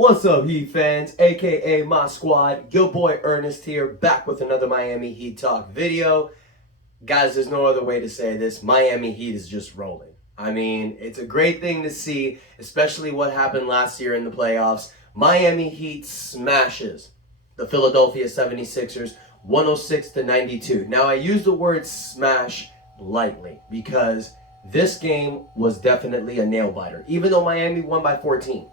What's up, Heat fans, aka my squad? Your boy Ernest here, back with another Miami Heat Talk video. Guys, there's no other way to say this. Miami Heat is just rolling. I mean, it's a great thing to see, especially what happened last year in the playoffs. Miami Heat smashes the Philadelphia 76ers 106-92. Now, I use the word smash lightly because this game was definitely a nail biter, even though Miami won by 14.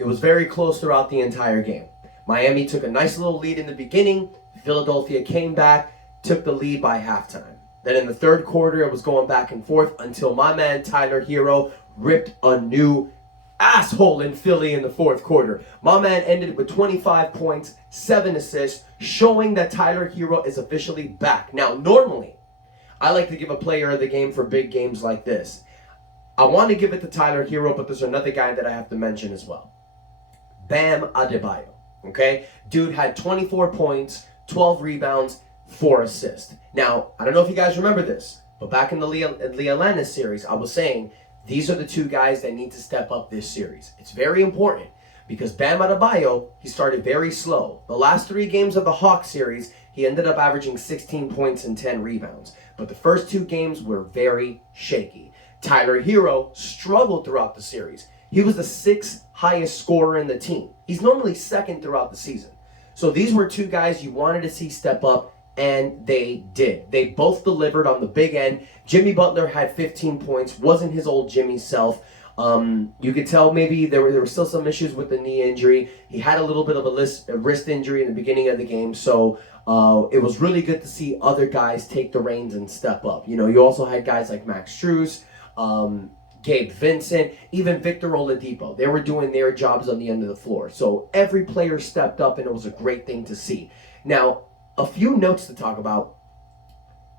It was very close throughout the entire game. Miami took a nice little lead in the beginning. Philadelphia came back, took the lead by halftime. Then in the third quarter, it was going back and forth until my man Tyler Herro ripped a new asshole in Philly in the fourth quarter. My man ended with 25 points, 7 assists, showing that Tyler Herro is officially back. Now, normally, I like to give a player of the game for big games like this. I want to give it to Tyler Herro, but there's another guy that I have to mention as well. Bam Adebayo, okay? Dude had 24 points, 12 rebounds, 4 assists. Now, I don't know if you guys remember this, but back in the Atlanta series, I was saying these are the two guys that need to step up this series. It's very important because Bam Adebayo, he started very slow. The last 3 games of the Hawks series, he ended up averaging 16 points and 10 rebounds. But the first 2 games were very shaky. Tyler Herro struggled throughout the series. He was the 6th highest scorer in the team. He's normally 2nd throughout the season. So these were 2 guys you wanted to see step up, and they did. They both delivered on the big end. Jimmy Butler had 15 points, wasn't his old Jimmy self. You could tell maybe there were still some issues with the knee injury. He had a little bit of a wrist injury in the beginning of the game, so it was really good to see other guys take the reins and step up. You know, you also had guys like Max Strus, Gabe Vincent, even Victor Oladipo. They were doing their jobs on the end of the floor. So every player stepped up, and it was a great thing to see. Now, a few notes to talk about.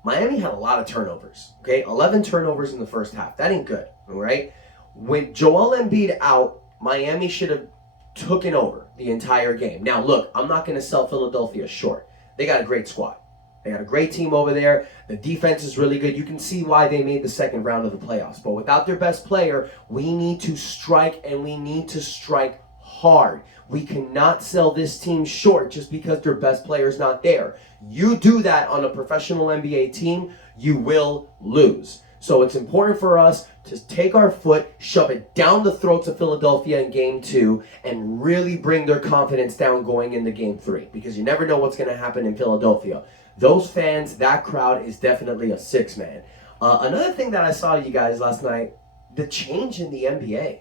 Miami had a lot of turnovers, okay? 11 turnovers in the first half. That ain't good, all right? With Joel Embiid out, Miami should have taken over the entire game. Now, look, I'm not going to sell Philadelphia short. They got a great squad. They got a great team over there. The defense is really good. You can see why they made the second round of the playoffs. But without their best player, we need to strike, and we need to strike hard. We cannot sell this team short just because their best player is not there. You do that on a professional NBA team, you will lose. So it's important for us to take our foot, shove it down the throats of Philadelphia in Game 2, and really bring their confidence down going into Game 3. Because you never know what's going to happen in Philadelphia. Those fans, that crowd is definitely a 6-man. Another thing that I saw, you guys, last night, the change in the NBA.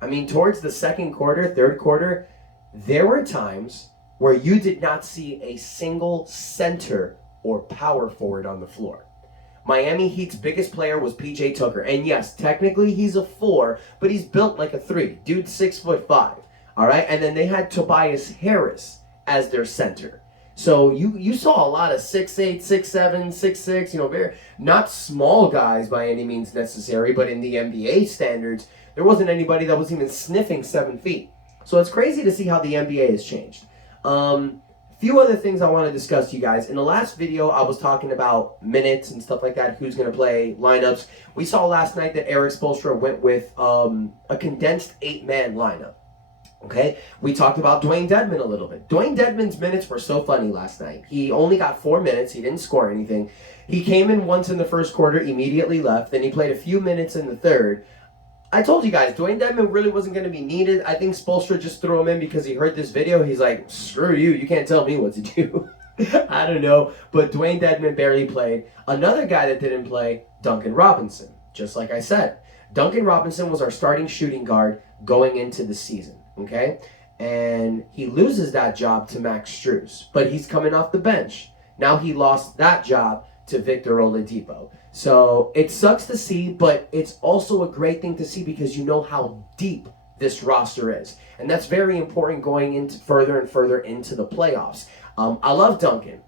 I mean, towards the second quarter, third quarter, there were times where you did not see a single center or power forward on the floor. Miami Heat's biggest player was PJ Tucker. And yes, technically he's a 4, but he's built like a 3. Dude's 6'5". All right? And then they had Tobias Harris as their center. So you saw a lot of 6'8", 6'7", 6'6", you know, very not small guys by any means necessary, but in the NBA standards, there wasn't anybody that was even sniffing 7 feet. So it's crazy to see how the NBA has changed. Few other things I want to discuss, you guys. In the last video, I was talking about minutes and stuff like that, who's going to play, lineups. We saw last night that Erik Spoelstra went with a condensed 8-man lineup. Okay, we talked about Dwayne Dedmon a little bit. Dwayne Dedmon's minutes were so funny last night. He only got 4 minutes. He didn't score anything. He came in once in the first quarter, immediately left. Then he played a few minutes in the third. I told you guys, Dwayne Dedmon really wasn't going to be needed. I think Spoelstra just threw him in because he heard this video. He's like, screw you. You can't tell me what to do. I don't know. But Dwayne Dedmon barely played. Another guy that didn't play, Duncan Robinson. Just like I said, Duncan Robinson was our starting shooting guard going into the season. Okay, and he loses that job to Max Strus, but he's coming off the bench. Now he lost that job to Victor Oladipo. So it sucks to see, but it's also a great thing to see because you know how deep this roster is. And that's very important going into further and further into the playoffs. I love Duncan.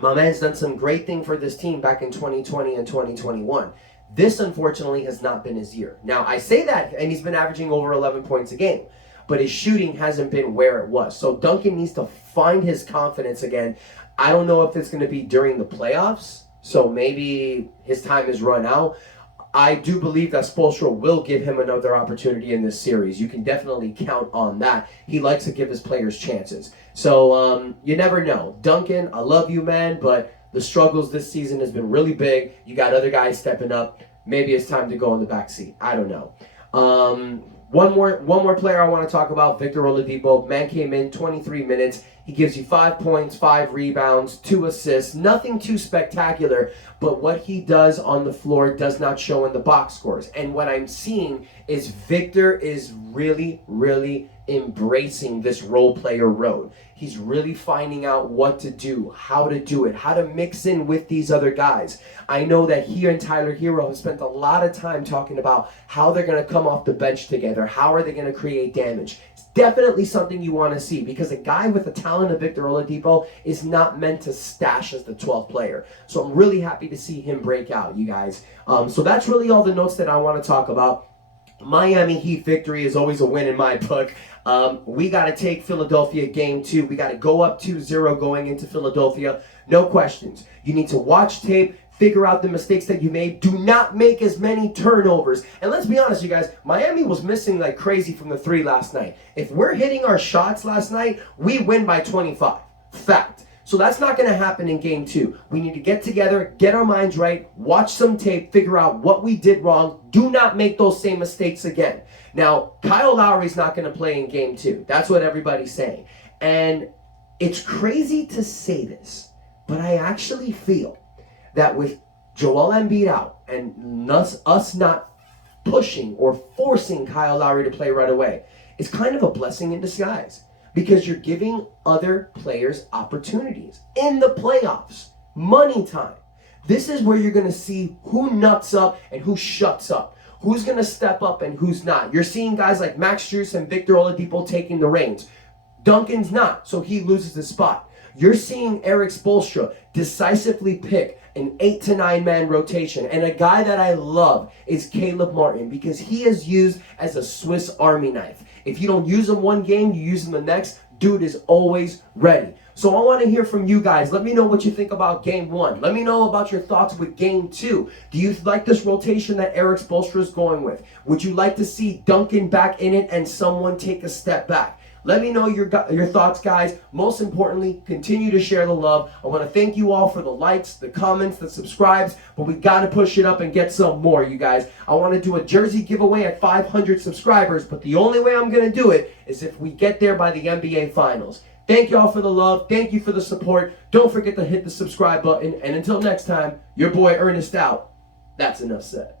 My man's done some great thing for this team back in 2020 and 2021. This, unfortunately, has not been his year. Now, I say that, and he's been averaging over 11 points a game. But his shooting hasn't been where it was. So Duncan needs to find his confidence again. I don't know if it's going to be during the playoffs. So maybe his time is run out. I do believe that Spoelstra will give him another opportunity in this series. You can definitely count on that. He likes to give his players chances. So you never know. Duncan, I love you, man, but the struggles this season has been really big. You got other guys stepping up. Maybe it's time to go in the back seat. I don't know. One more player I want to talk about, Victor Oladipo. Man came in 23 minutes. He gives you 5 points, 5 rebounds, 2 assists. Nothing too spectacular, but what he does on the floor does not show in the box scores. And what I'm seeing is Victor is really, really embracing this role player road. He's really finding out what to do, how to do it, how to mix in with these other guys. I know that he and Tyler Herro have spent a lot of time talking about how they're going to come off the bench together. How are they going to create damage? It's definitely something you want to see, because a guy with the talent of Victor Oladipo is not meant to stash as the 12th player. So I'm really happy to see him break out, you guys. So that's really all the notes that I want to talk about. Miami Heat victory is always a win in my book. We got to take Philadelphia game 2. We got to go up 2-0 going into Philadelphia. No questions. You need to watch tape, figure out the mistakes that you made. Do not make as many turnovers. And let's be honest, you guys, Miami was missing like crazy from the 3 last night. If we're hitting our shots last night, we win by 25. Fact. So that's not going to happen in game 2. We need to get together, get our minds right, watch some tape, figure out what we did wrong. Do not make those same mistakes again. Now, Kyle Lowry's not going to play in game 2. That's what everybody's saying. And it's crazy to say this, but I actually feel that with Joel Embiid out and us not pushing or forcing Kyle Lowry to play right away, it's kind of a blessing in disguise. Because you're giving other players opportunities in the playoffs. Money time. This is where you're going to see who nuts up and who shuts up. Who's going to step up and who's not. You're seeing guys like Max Strus and Victor Oladipo taking the reins. Duncan's not, so he loses his spot. You're seeing Erik Spoelstra decisively pick an 8 to 9 man rotation. And a guy that I love is Caleb Martin, because he is used as a Swiss Army knife. If you don't use him one game, you use him the next. Dude is always ready. So I want to hear from you guys. Let me know what you think about game 1. Let me know about your thoughts with game 2. Do you like this rotation that Erik Spoelstra is going with? Would you like to see Duncan back in it and someone take a step back? Let me know your thoughts, guys. Most importantly, continue to share the love. I want to thank you all for the likes, the comments, the subscribes, but we got to push it up and get some more, you guys. I want to do a jersey giveaway at 500 subscribers, but the only way I'm going to do it is if we get there by the NBA Finals. Thank y'all for the love. Thank you for the support. Don't forget to hit the subscribe button. And until next time, your boy Ernest out. That's enough said.